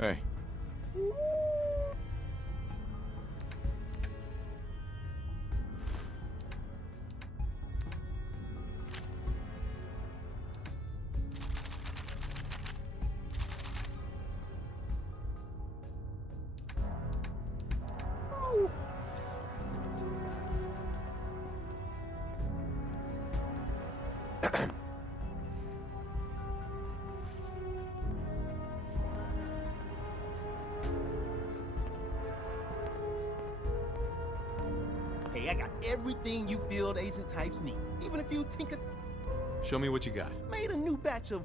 Hey. Hey, I got everything you field agent types need. Even a few tinker... Show me what you got. Made a new batch of...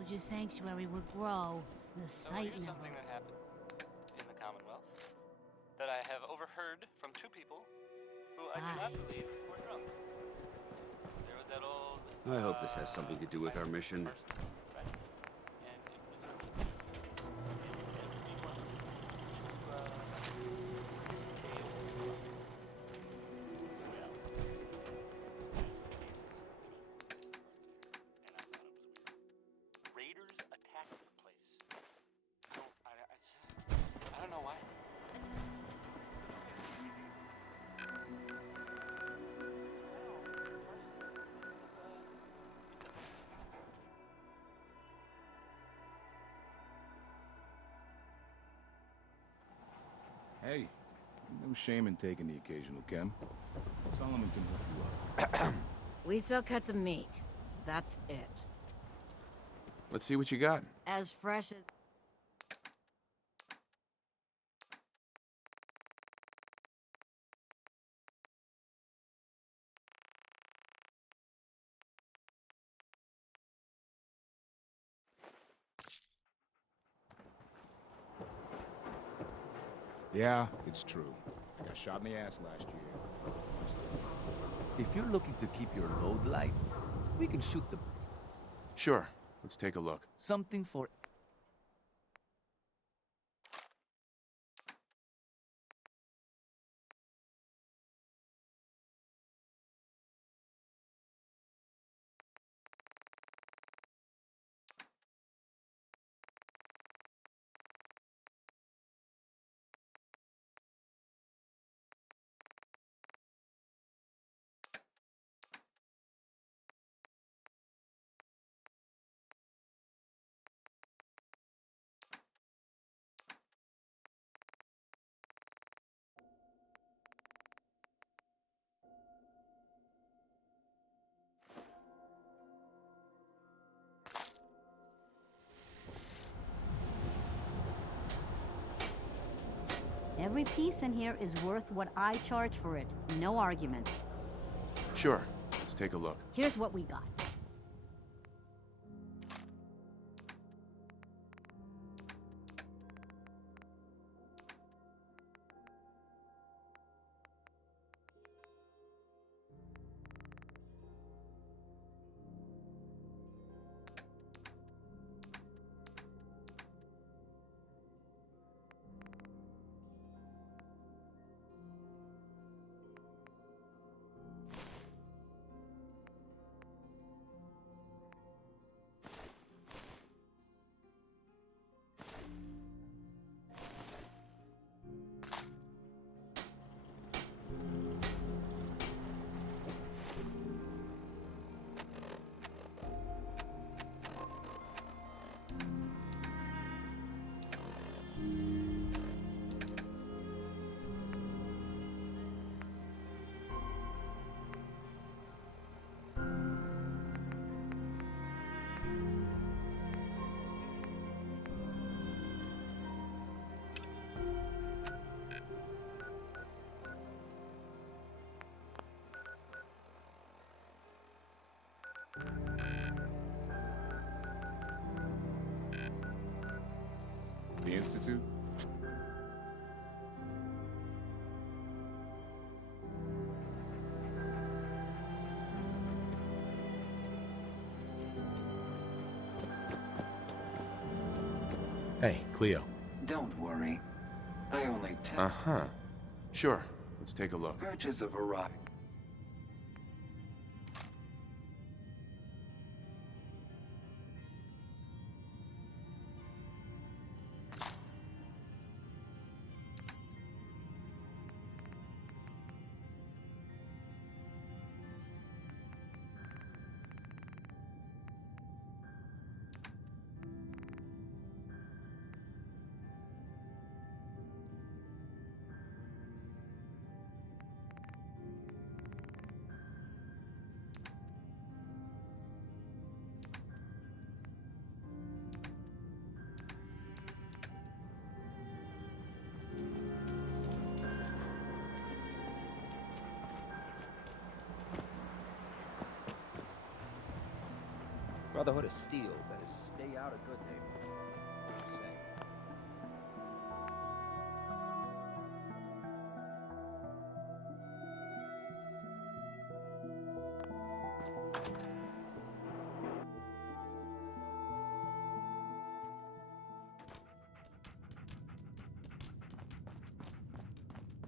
Told you sanctuary would grow. The site Here's never. something that happened in the Commonwealth that I have overheard from two people who I do not believe were drunk. There was that old. I hope this has something to do with our mission. Person, right? And it was. Raiders attacked the place. I don't know why. Hey, no shame in taking the occasional chem. Solomon can hook you up. We sell cuts of meat. That's it. Let's see what you got. As fresh as. Yeah, it's true. I got shot in the ass last year. If you're looking to keep your load light, we can shoot the... Sure. Let's take a look. something for... Every piece in here is worth what I charge for it. No argument. Sure. Let's take a look. Here's what we got. The Institute? Hey, Cleo. Don't worry. I only Uh-huh. Sure. Let's take a look. purchase a variety. Brotherhood of Steel better stay out of good neighborhood. Say.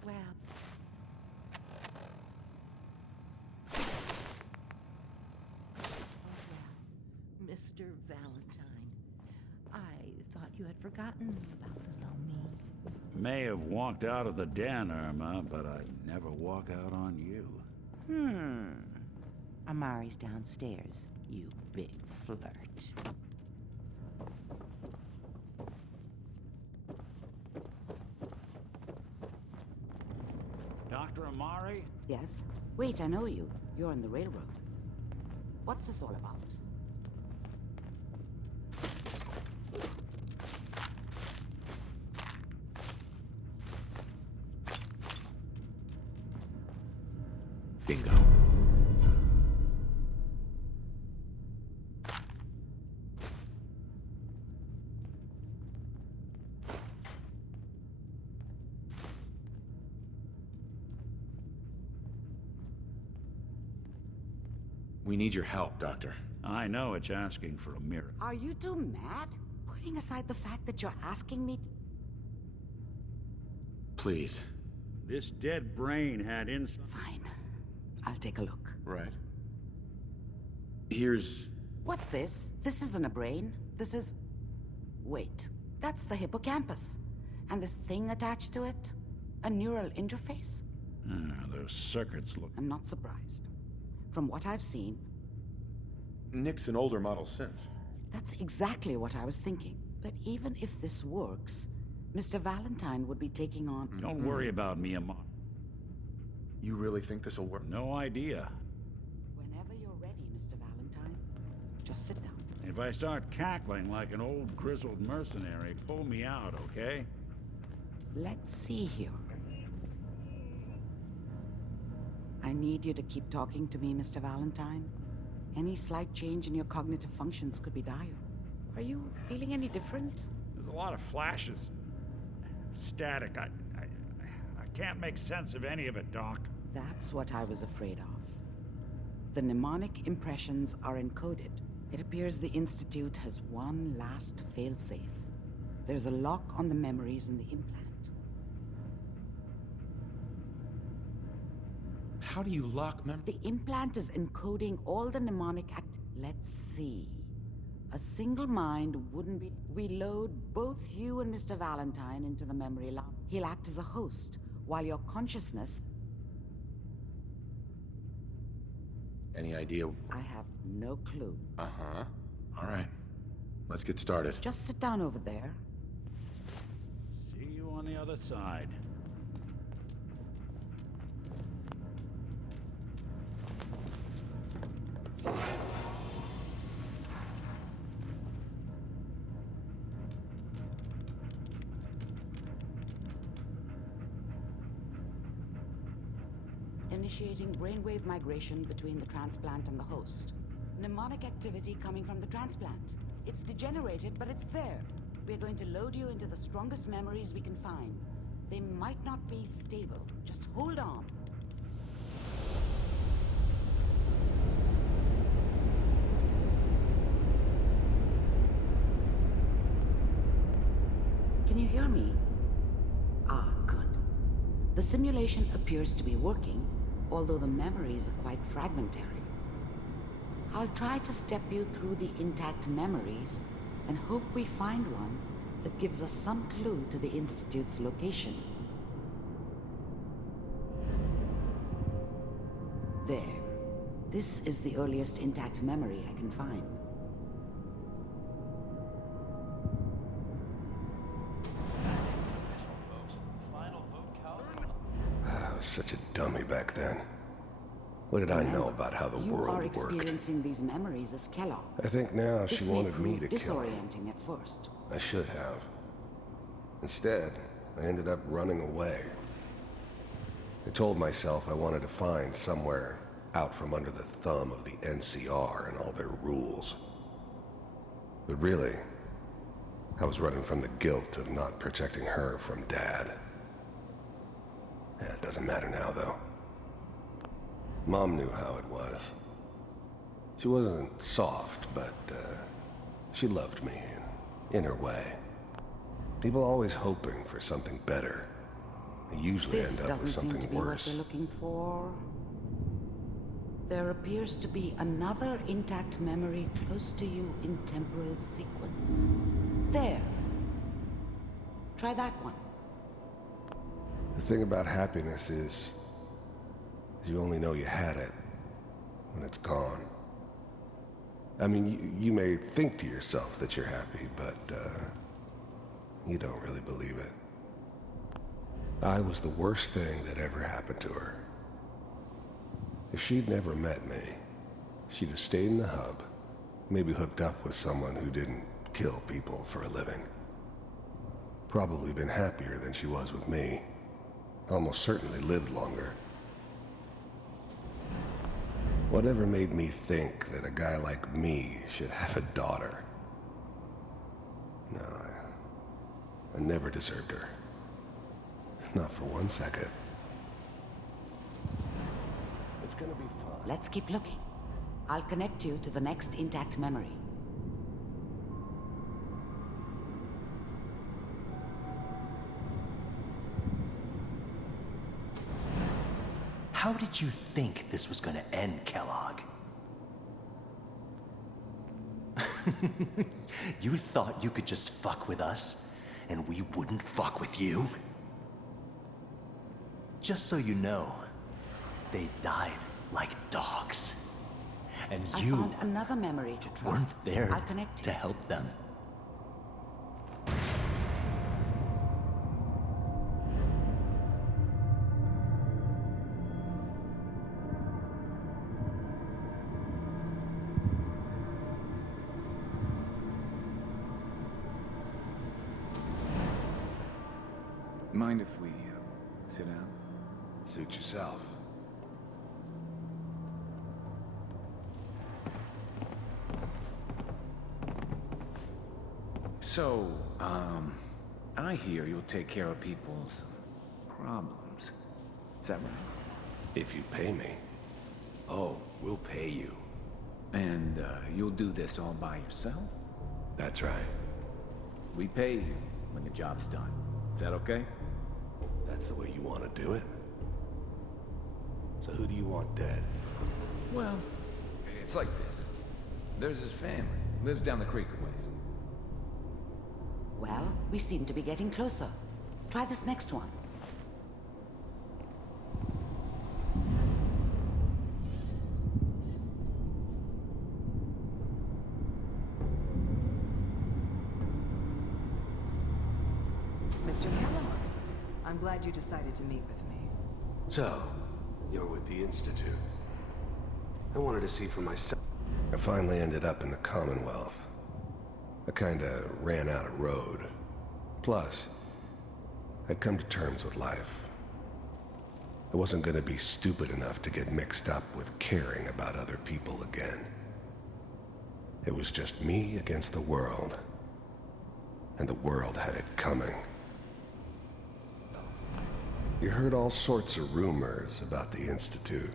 Well, Mr. Valentine, I thought you had forgotten about little me. May have walked out of the den, Irma, but I'd never walk out on you. Amari's downstairs, you big flirt. Dr. Amari? Yes? Wait, I know you. You're on the railroad. What's this all about? Bingo. We need your help, Doctor. I know it's asking for a miracle. Are you two mad? Putting aside the fact that you're asking me Please. This dead brain had Fine. I'll take a look. Right. Here's... What's this? This isn't a brain. This is... Wait. That's the hippocampus. And this thing attached to it? A neural interface? Those circuits look... I'm not surprised. From what I've seen, Nick's an older model synth. that's exactly what I was thinking. But even if this works, Mr. Valentine would be taking on... Don't worry about me, Amari. You really think this'll work? No idea. Whenever you're ready, Mr. Valentine, just sit down. If I start cackling like an old grizzled mercenary, pull me out, okay? Let's see here. I need you to keep talking to me, Mr. Valentine. Any slight change in your cognitive functions could be dire. Are you feeling any different? There's a lot of flashes. Static. I can't make sense of any of it, Doc. That's what I was afraid of. The mnemonic impressions are encoded. It appears the Institute has one last failsafe. There's a lock on the memories in the implant. How do you lock mem... The implant is encoding all the mnemonic Let's see. A single mind wouldn't be... We load both you and Mr. Valentine into the memory lock. He'll act as a host, while your consciousness... Any idea? I have no clue. Uh-huh. All right. Let's get started. Just sit down over there. See you on the other side. Initiating brainwave migration between the transplant and the host. Mnemonic activity coming from the transplant. It's degenerated, but it's there. We're going to load you into the strongest memories we can find. They might not be stable. Just hold on. Can you hear me? Ah, good. The simulation appears to be working, although the memories are quite fragmentary. I'll try to step you through the intact memories and hope we find one that gives us some clue to the Institute's location. There. This is the earliest intact memory I can find. I was such a dummy back then. What did I know about how the world You are worked? experiencing these memories as Kellogg. I think now she This may wanted me prove to kill her. disorienting at first. I should have. Instead, I ended up running away. I told myself I wanted to find somewhere out from under the thumb of the NCR and all their rules. But really, I was running from the guilt of not protecting her from Dad. Yeah, it doesn't matter now, though. Mom knew how it was. She wasn't soft, but she loved me in her way. People always hoping for something better. They usually This end up with doesn't seem something to be what worse. they're looking for. There appears to be another intact memory close to you in temporal sequence. There. Try that one. The thing about happiness is you only know you had it when it's gone. I mean, you may think to yourself that you're happy, but you don't really believe it. I was the worst thing that ever happened to her. If she'd never met me, she'd have stayed in the hub, maybe hooked up with someone who didn't kill people for a living. Probably been happier than she was with me. Almost certainly lived longer. Whatever made me think that a guy like me should have a daughter? No, I never deserved her. Not for 1 second. It's gonna be fun. Let's keep looking. I'll connect you to the next intact memory. How did you think this was gonna end, Kellogg? You thought you could just fuck with us, and we wouldn't fuck with you? Just so you know, they died like dogs. And I you found another memory to try. weren't there I'll connect you. to help them. Mind if we sit down? Suit yourself. So, I hear you'll take care of people's problems. Is that right? If you pay me. Oh, we'll pay you. And you'll do this all by yourself? That's right. We pay you when the job's done. Is that okay? That's the way you want to do it? So who do you want dead? Well, it's like this. There's his family. Lives down the creek a ways. Well, we seem to be getting closer. Try this next one. Mr. Kellogg, I'm glad you decided to meet with me. So, you're with the Institute. I wanted to see for myself. I finally ended up in the Commonwealth. I kinda ran out of road. Plus, I'd come to terms with life. I wasn't gonna be stupid enough to get mixed up with caring about other people again. It was just me against the world. and the world had it coming. You heard all sorts of rumors about the Institute,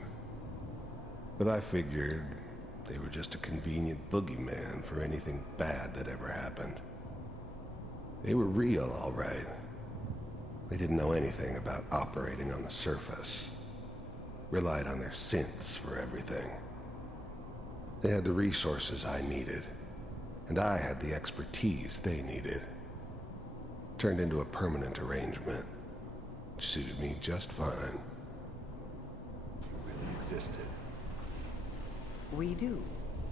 but I figured they were just a convenient boogeyman for anything bad that ever happened. They were real, all right. They didn't know anything about operating on the surface. Relied on their synths for everything. They had the resources I needed, and I had the expertise they needed. Turned into a permanent arrangement. Suited me just fine. You really existed. We do,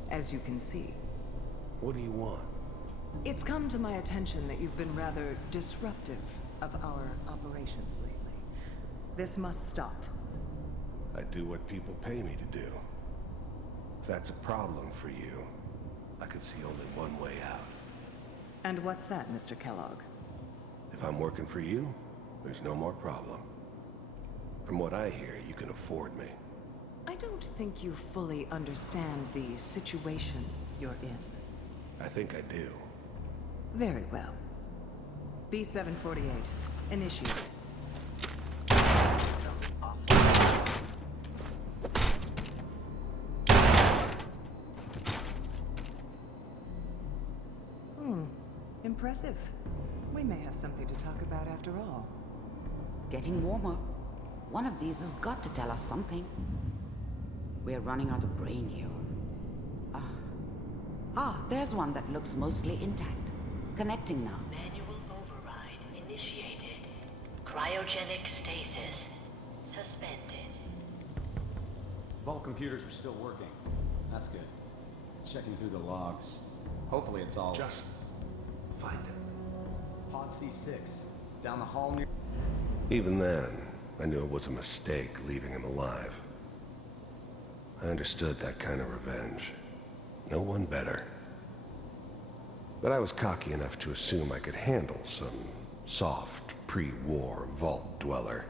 as you can see. What do you want? It's come to my attention that you've been rather disruptive of our operations lately. This must stop. I do what people pay me to do. If that's a problem for you, I could see only one way out. And what's that, Mr. Kellogg? If I'm working for you, there's no more problem. From what I hear, you can afford me. I don't think you fully understand the situation you're in. I think I do. Very well. B-748, initiate. Impressive. We may have something to talk about after all. Getting warmer. One of these has got to tell us something. We're running out of brain here. There's one that looks mostly intact. Connecting now. Manual override initiated. Cryogenic stasis suspended. Vault computers are still working. That's good. Checking through the logs. Hopefully it's all... Just find it. Pod C6. Down the hall near... Even then, I knew it was a mistake leaving him alive. I understood that kind of revenge. No one better. But I was cocky enough to assume I could handle some soft, pre-war vault dweller,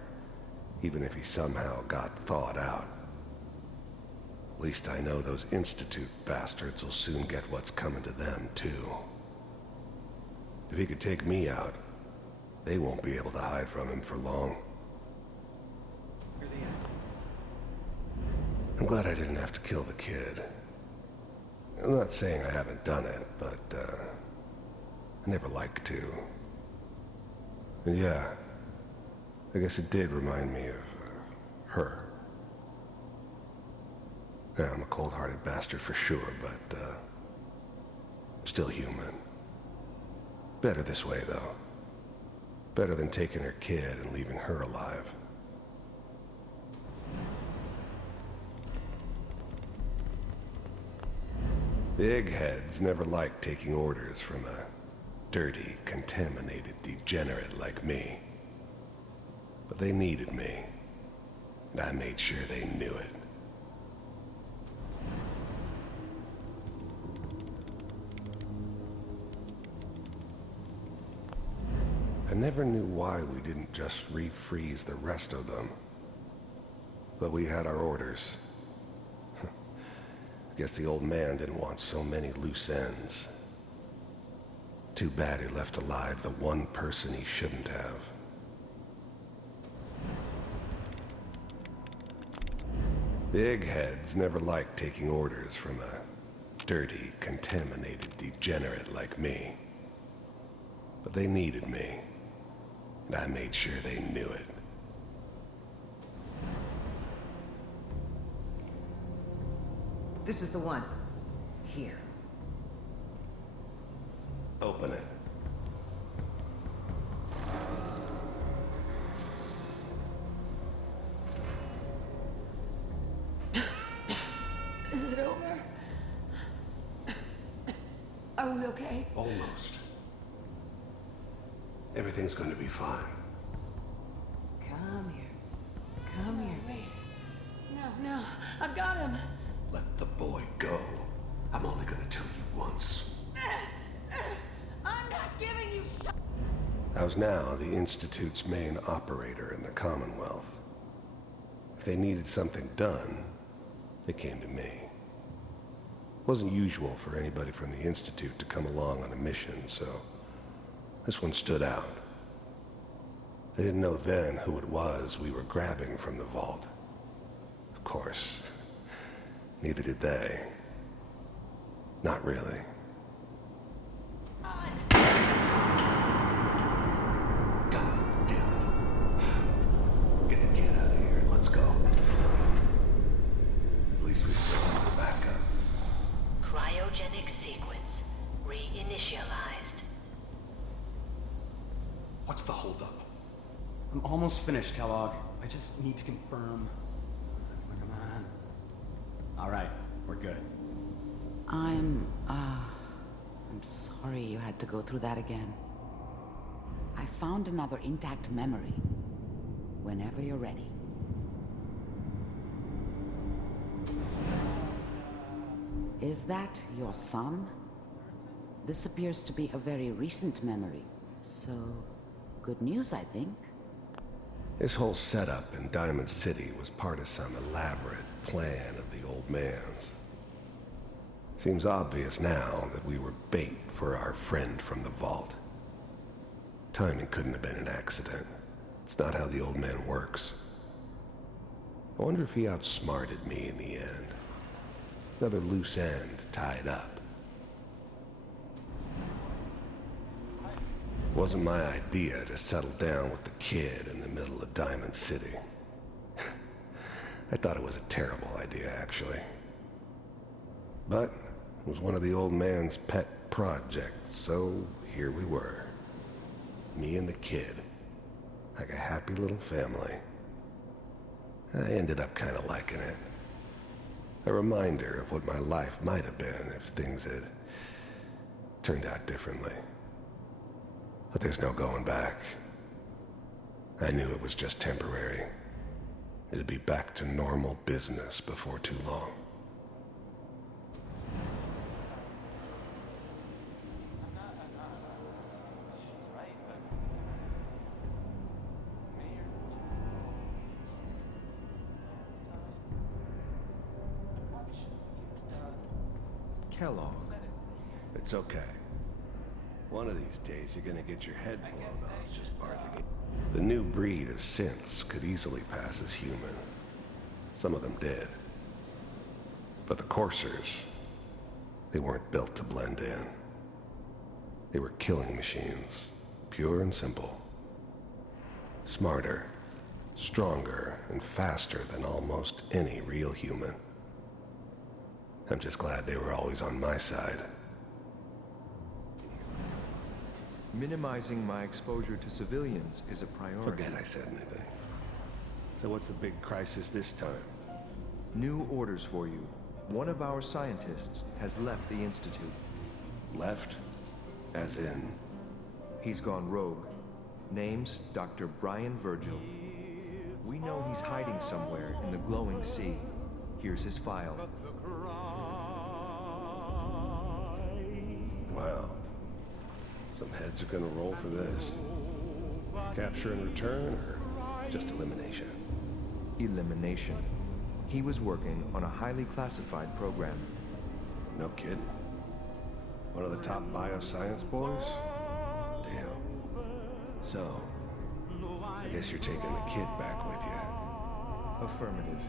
even if he somehow got thawed out. At least I know those Institute bastards will soon get what's coming to them, too. If he could take me out, they won't be able to hide from him for long. I'm glad I didn't have to kill the kid. I'm not saying I haven't done it, but, I never like to. And yeah, I guess it did remind me of, her. Yeah, I'm a cold-hearted bastard for sure, but, still human. Better this way, though. Better than taking her kid and leaving her alive. The eggheads never liked taking orders from a dirty, contaminated degenerate like me. But they needed me, and I made sure they knew it. I never knew why we didn't just refreeze the rest of them. But we had our orders. Guess the old man didn't want so many loose ends. Too bad he left alive the one person he shouldn't have. The eggheads never liked taking orders from a dirty, contaminated degenerate like me. But they needed me, and I made sure they knew it. This is the one. Here. Open it. Is it over? Are we okay? Almost. Everything's going to be fine. Come here. Come here. Wait. No. I've got him. Let the boy go. I'm only going to tell you once. I'm not giving you shit. I was now the Institute's main operator in the Commonwealth. If they needed something done, they came to me. It wasn't usual for anybody from the Institute to come along on a mission, so This one stood out. I didn't know then who it was we were grabbing from the vault. Of course, neither did they. Not really. Get the kid out of here and let's go. At least we still have the backup. Cryogenic sequence reinitialized. What's the holdup? I'm almost finished, Kellogg. I just need to confirm. Come on. All right, we're good. I'm sorry you had to go through that again. I found another intact memory. Whenever you're ready. Is that your son? This appears to be a very recent memory. So, good news, I think. This whole setup in Diamond City was part of some elaborate plan of the old man's. Seems obvious now that we were bait for our friend from the vault. Timing couldn't have been an accident. It's not how the old man works. I wonder if he outsmarted me in the end. Another loose end tied up. It wasn't my idea to settle down with the kid in the middle of Diamond City. I thought it was a terrible idea, actually. But it was one of the old man's pet projects, so here we were. Me and the kid. Like a happy little family. I ended up kind of liking it. A reminder of what my life might have been if things had turned out differently. But there's no going back. I knew it was just temporary. It'd be back to normal business before too long. Kellogg. It's okay. One of these days you're gonna get your head blown off just barging in. The new breed of synths could easily pass as human. Some of them did. But the coursers, they weren't built to blend in. They were killing machines, pure and simple. Smarter, stronger, and faster than almost any real human. I'm just glad they were always on my side. Minimizing my exposure to civilians is a priority. Forget I said anything. So what's the big crisis this time? New orders for you. One of our scientists has left the Institute. Left? As in? He's gone rogue. Name's Dr. Brian Virgil. We know he's hiding somewhere in the glowing sea. Here's his file. Wow. Some heads are gonna roll for this. Capture and return, or just elimination? Elimination. He was working on a highly classified program. No kidding. One of the top bioscience boys? Damn. So, I guess you're taking the kid back with you. Affirmative.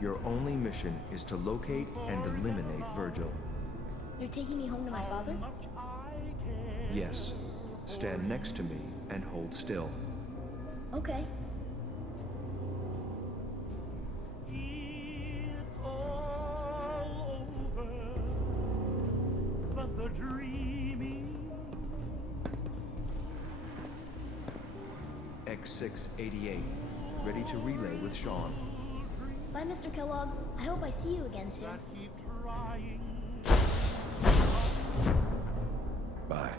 Your only mission is to locate and eliminate Virgil. You're taking me home to my father? Yes. Stand next to me and hold still. Okay. X688. Ready to relay with Sean. Bye, Mr. Kellogg. I hope I see you again soon. Bye.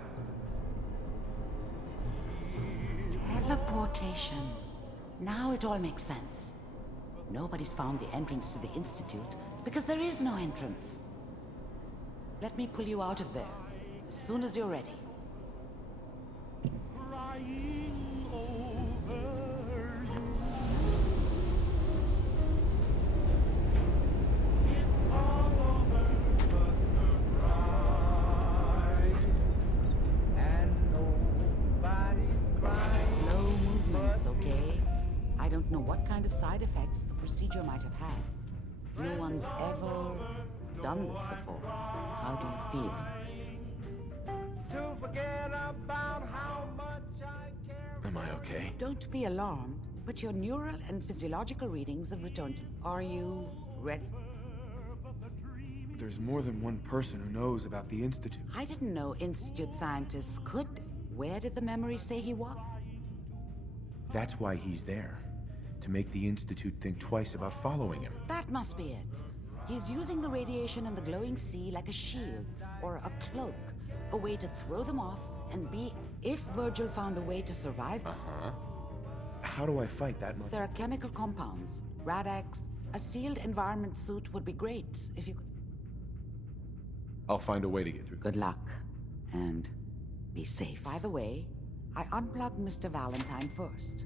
Teleportation. Now it all makes sense. Nobody's found the entrance to the Institute because there is no entrance. Let me pull you out of there as soon as you're ready. what kind of side effects the procedure might have had. No one's ever done this before. How do you feel? Am I okay? Don't be alarmed, but your neural and physiological readings have returned. Are you ready? There's more than one person who knows about the Institute. I didn't know Institute scientists could. Where did the memory say he was? That's why he's there. To make the Institute think twice about following him. That must be it. He's using the radiation in the glowing sea like a shield or a cloak, a way to throw them off and be. If Virgil found a way to survive. How do I fight that much? There are chemical compounds, Rad-X. A sealed environment suit would be great if you could. I'll find a way to get through. Good luck, and be safe. By the way, I unplugged Mr. Valentine first.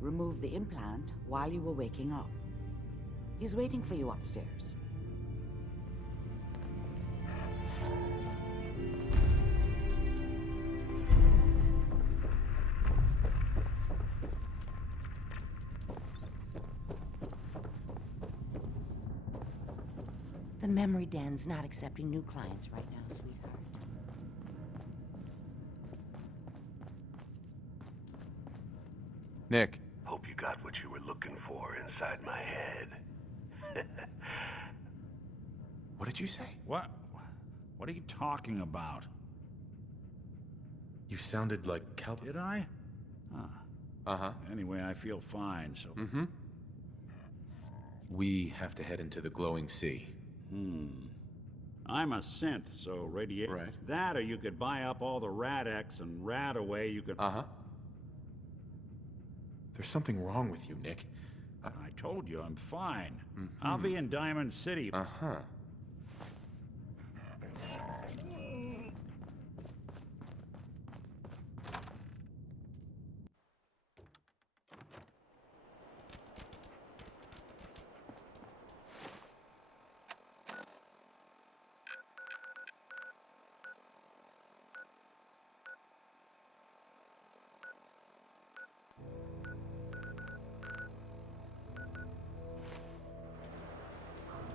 Remove the implant while you were waking up. He's waiting for you upstairs. The memory den's not accepting new clients right now, sweetheart. Nick. Hope you got what you were looking for inside my head. What did you say? What are you talking about? You sounded like Cal- Did I? Anyway, I feel fine, so... We have to head into the glowing sea. I'm a synth, so radiate... Right. That, or you could buy up all the Rad-X and rad away, you could... There's something wrong with you, Nick. I told you, I'm fine. I'll be in Diamond City.